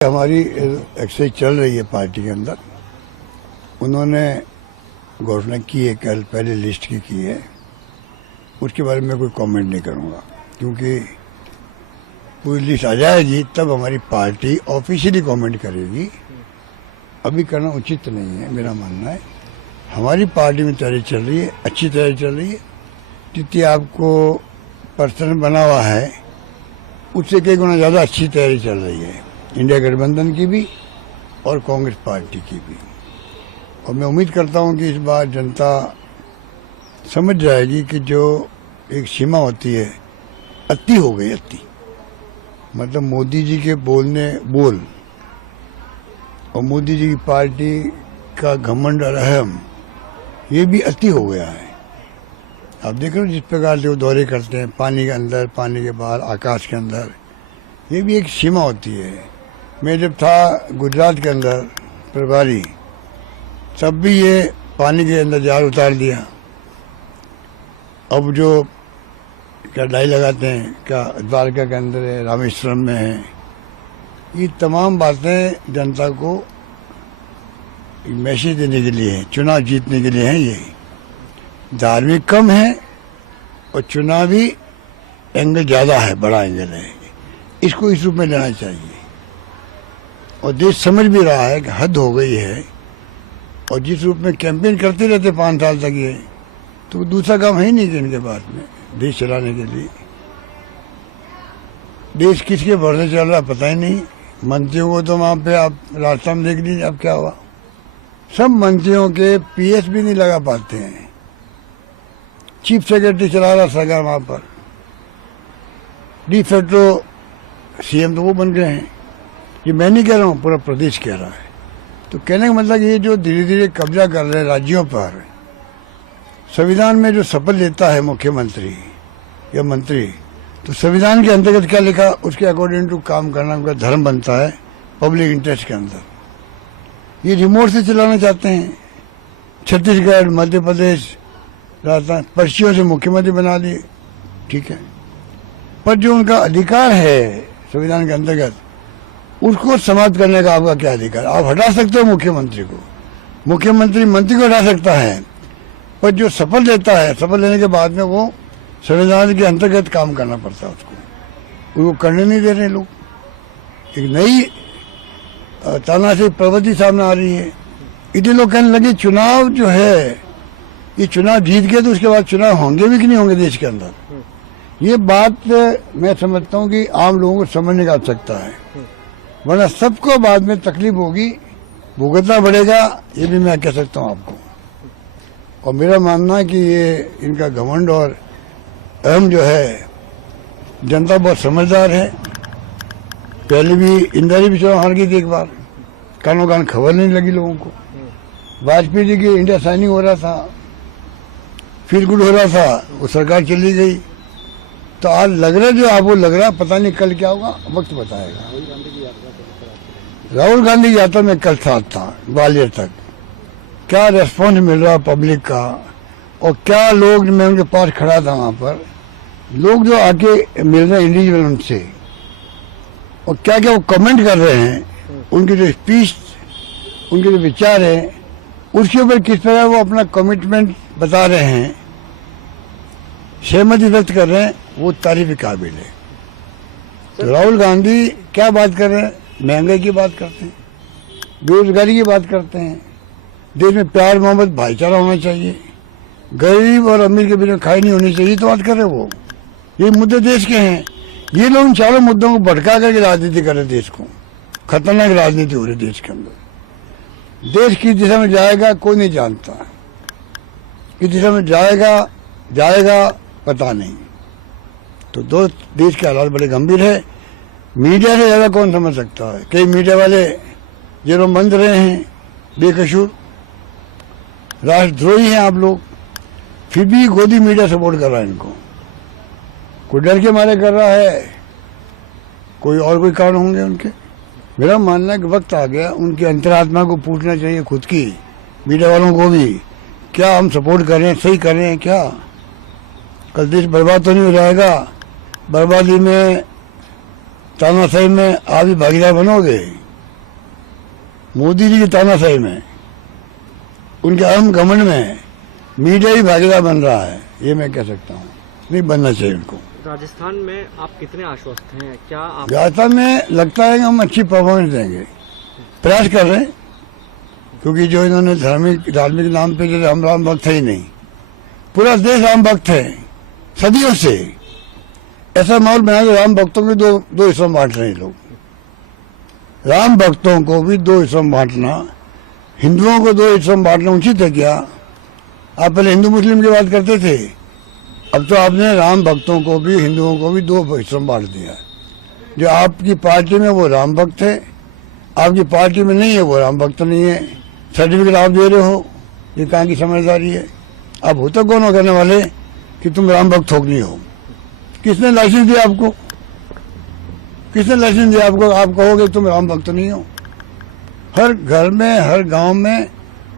हमारी एक्सरसाइज चल रही है पार्टी के अंदर। उन्होंने घोषणा की है, कल पहले लिस्ट की है, उसके बारे में कोई कमेंट नहीं करूंगा, क्योंकि पूरी लिस्ट आ जाएगी तब हमारी पार्टी ऑफिशियली कमेंट करेगी। अभी करना उचित नहीं है, मेरा मानना है। हमारी पार्टी में तैयारी चल रही है, अच्छी तैयारी चल रही है। जितनी आपको पर्सन बना हुआ है उससे कई गुना ज़्यादा अच्छी तैयारी चल रही है, इंडिया गठबंधन की भी और कांग्रेस पार्टी की भी। और मैं उम्मीद करता हूं कि इस बार जनता समझ जाएगी कि जो एक सीमा होती है, अति हो गई, अति मतलब मोदी जी के बोल और मोदी जी की पार्टी का घमंड और अहम, ये भी अति हो गया है। आप देख रहे हो जिस प्रकार से वो दौरे करते हैं, पानी के अंदर, पानी के बाहर, आकाश के अंदर, ये भी एक सीमा होती है। मैं जब था गुजरात के अंदर प्रभारी, तब भी ये पानी के अंदर जाल उतार दिया। अब जो क्या डाई लगाते हैं, क्या द्वारका के अंदर है, रामेश्वरम में है, ये तमाम बातें जनता को मैसेज देने के लिए है, चुनाव जीतने के लिए है। ये धार्मिक कम है और चुनावी एंगल ज्यादा है, बड़ा एंगल है। इसको इस रूप में लेना चाहिए और देश समझ भी रहा है कि हद हो गई है। और जिस रूप में कैंपेन करते रहते 5 साल तक, ये तो दूसरा काम है ही नहीं कि इनके पास में देश चलाने के लिए। देश किसके भरोसे चल रहा पता ही नहीं। मंत्रियों को तो वहां पे आप रास्ता में देख लीजिए अब क्या हुआ। सब मंत्रियों के पीएस भी नहीं लगा पाते हैं। चीफ सेक्रेटरी चला रहा सरकार वहां पर, डिफेक्टो सीएम तो वो बन गए हैं। ये मैं नहीं कह रहा हूँ, पूरा प्रदेश कह रहा है। तो कहने का मतलब ये जो धीरे धीरे कब्जा कर रहे हैं राज्यों पर, संविधान में जो शपथ लेता है मुख्यमंत्री या मंत्री, तो संविधान के अंतर्गत क्या लिखा उसके अकॉर्डिंग टू काम करना उनका धर्म बनता है पब्लिक इंटरेस्ट के अंदर। ये रिमोट से चलाना चाहते हैं। छत्तीसगढ़, मध्य प्रदेश, राजस्थान पर्चियों से मुख्यमंत्री बना लिए, ठीक है, पर जो उनका अधिकार है संविधान के अंतर्गत, उसको समाप्त करने का आपका क्या अधिकार? आप हटा सकते हो मुख्यमंत्री को, मुख्यमंत्री मंत्री को हटा सकता है, पर जो शपथ लेता है, शपथ लेने के बाद में वो संविधान के अंतर्गत काम करना पड़ता है उसको करने नहीं दे रहे लोग। एक नई तानाशाही प्रवृत्ति सामने आ रही है। इतने लोग कहने लगे चुनाव जो है, ये चुनाव जीत गए तो उसके बाद चुनाव होंगे भी कि नहीं होंगे देश के अंदर। ये बात मैं समझता हूँ कि आम लोगों को समझने की आवश्यकता है, वरना सबको बाद में तकलीफ होगी, भुगतना पड़ेगा। ये भी मैं कह सकता हूँ आपको। और मेरा मानना है कि ये इनका घमंड और अहम जो है, जनता बहुत समझदार है। पहले भी इंदिरा भी चुनाव हार गई थी एक बार, कानों कान खबर नहीं लगी लोगों को। वाजपेयी जी की इंडिया साइनिंग हो रहा था, फील गुड हो रहा था, वो सरकार चली गई। तो आज लग रहा है जो आपको लग रहा है, पता नहीं कल क्या होगा, वक्त बताएगा। राहुल गांधी की यात्रा में कल साथ था ग्वालियर तक, क्या रेस्पॉन्स मिल रहा पब्लिक का, और क्या लोग, मैं उनके पास खड़ा था वहां पर, लोग जो आके मिल रहे हैं इंडिविजुअल उनसे, और क्या क्या वो कमेंट कर रहे हैं, उनकी जो स्पीच, उनके जो विचार है, उसके ऊपर किस तरह वो अपना कमिटमेंट बता रहे हैं, सहमति व्यक्त कर रहे हैं, वो तारीफ के काबिल है। तो राहुल गांधी क्या बात कर रहे हैं? महंगाई की बात करते हैं, बेरोजगारी की बात करते हैं, देश में प्यार मोहब्बत भाईचारा होना चाहिए, गरीब और अमीर के बीच में खाई नहीं होनी चाहिए, तो बात कर रहे वो। ये मुद्दे देश के हैं। ये लोग इन चारों मुद्दों को भटका करके राजनीति कर रहे, देश को खतरनाक राजनीति हो रही देश के अंदर। देश किस दिशा में जाएगा कोई नहीं जानता, किस दिशा में जाएगा पता नहीं। तो देश के हालात बड़े गंभीर है। मीडिया से ज्यादा कौन समझ सकता है? कई मीडिया वाले जेलों बंद रहे हैं बेकसूर, राष्ट्रद्रोही हैं आप लोग, फिर भी गोदी मीडिया सपोर्ट कर रहा है इनको। कोई डर के मारे कर रहा है, कोई और कोई कारण होंगे उनके। मेरा मानना है कि वक्त आ गया उनकी अंतरात्मा को पूछना चाहिए खुद की, मीडिया वालों को भी, क्या हम सपोर्ट कर रहे हैं, सही कर रहे हैं क्या? कल देश बर्बाद तो नहीं हो जाएगा? बर्बादी में, तानाशाही में आप भी भागीदार बनोगे? मोदी जी की तानाशाही में, उनके अहम घमंड में मीडिया ही भागीदार बन रहा है, ये मैं कह सकता हूँ। नहीं बनना चाहिए उनको। राजस्थान में आप कितने आश्वस्त हैं? क्या आप राजस्थान में लगता है कि हम अच्छी परफॉर्मेंस देंगे, प्रयास कर रहे हैं, क्योंकि जो इन्होंने धार्मिक नाम पे जो हम राम भक्त है ही नहीं, पूरा देश राम भक्त है सदियों से। ऐसा माहौल बना कि राम भक्तों को दो हिस्सों में बांट रहे हैं लोग। राम भक्तों को भी दो हिस्सों में बांटना, हिंदुओं को दो हिस्सों में बांटना उचित है क्या? आप पहले हिंदू मुस्लिम की बात करते थे, अब तो आपने राम भक्तों को भी हिंदुओं को भी दो हिस्सों में बांट दिया। जो आपकी पार्टी में वो राम भक्त है, आपकी पार्टी में नहीं है वो राम भक्त नहीं है। सर्टिफिकेट आप दे रहे हो, ये कहाँ की समझदारी है? आप होता कौन हो करने वाले कि तुम राम भक्त ठोकनी हो? किसने लाइसेंस दिया आपको? किसने लाइसेंस दिया आपको? आप कहोगे तुम राम भक्त नहीं हो। हर घर में, हर गांव में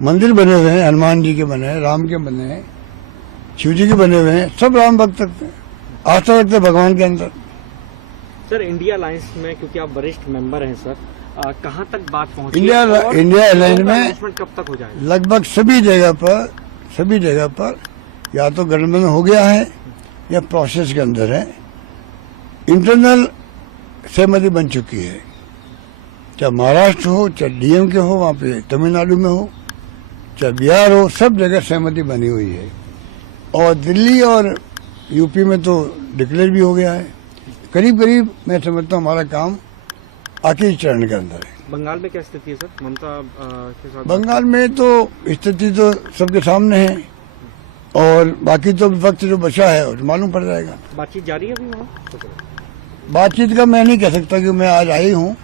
मंदिर बने हुए हैं, हनुमान जी के बने हैं, राम के बने हैं, शिव जी के बने हुए हैं, सब राम भक्त रखते हैं, आस्था रखते हैं भगवान के अंदर। सर इंडिया अलायंस में, क्योंकि आप वरिष्ठ मेंबर हैं सर, कहाँ तक बात पहुंची? इंडिया अलायंस में कब तक हो जाएगा? लगभग सभी जगह पर या तो गठबंधन हो गया है या प्रोसेस के अंदर है। इंटरनल सहमति बन चुकी है, चाहे महाराष्ट्र हो, चाहे डीएमके हो, वहाँ पे तमिलनाडु में हो, चाहे बिहार हो, सब जगह सहमति बनी हुई है। और दिल्ली और यूपी में तो डिक्लेयर भी हो गया है। करीब करीब मैं समझता हूँ हमारा काम आखिरी चरण के अंदर है। बंगाल में क्या स्थिति है सर, ममता के साथ? बंगाल में तो स्थिति तो सबके सामने है, और बाकी तो वक्त जो बचा है और मालूम पड़ जाएगा। बातचीत जारी है अभी वहाँ? बातचीत का मैं नहीं कह सकता कि मैं आज आई हूँ,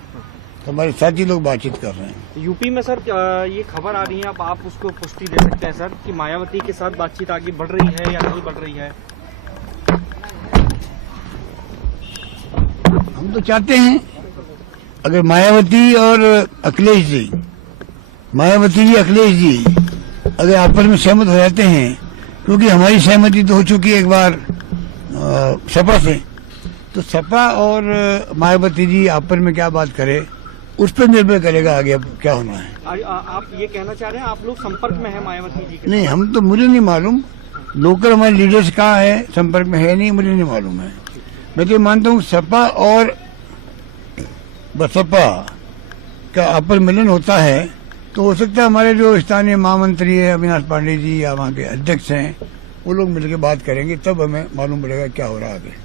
तो हमारे साथी लोग बातचीत कर रहे हैं। यूपी में सर ये खबर आ रही है, अब आप उसको पुष्टि दे सकते हैं सर, कि मायावती के साथ बातचीत आगे बढ़ रही है या नहीं बढ़ रही है? हम तो चाहते हैं अगर मायावती और अखिलेश जी अगर आपस में सहमत हो जाते हैं, क्योंकि हमारी सहमति तो हो चुकी है एक बार सपा से, तो सपा और मायावती जी आपस में क्या बात करे उस पर निर्भर करेगा आगे अब क्या होना है। आप ये कहना चाह रहे हैं आप लोग संपर्क में है मायावती जी के? नहीं, हम तो, मुझे नहीं मालूम, लोकल हमारे लीडर्स कहाँ है, संपर्क में है नहीं, मुझे नहीं मालूम है। मैं तो मानता हूँ सपा और बसपा का आपस मिलन होता है, तो हो सकता है हमारे जो स्थानीय महामंत्री है अविनाश पांडे जी या वहाँ के अध्यक्ष हैं, वो लोग मिलकर बात करेंगे, तब हमें मालूम पड़ेगा क्या हो रहा है आगे।